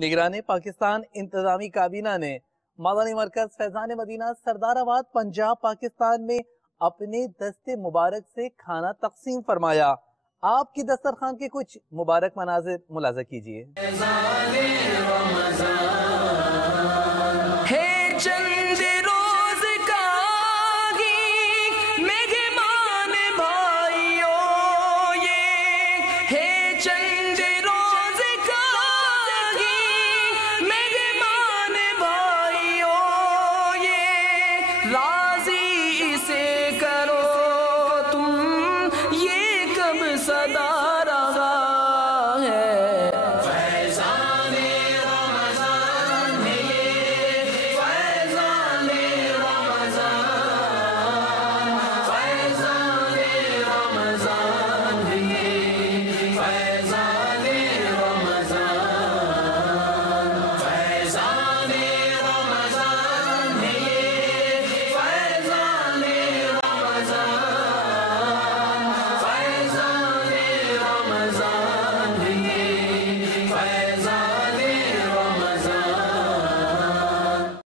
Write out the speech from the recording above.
نگران پاکستان انتظامی کابینہ نے مدنی مرکز فیضان مدینہ سردار آباد پنجاب پاکستان میں اپنے دست مبارک سے کھانا تقسیم فرمایا۔ آپ کی دسترخوان کے کچھ مبارک مناظر ملاحظہ کیجیے۔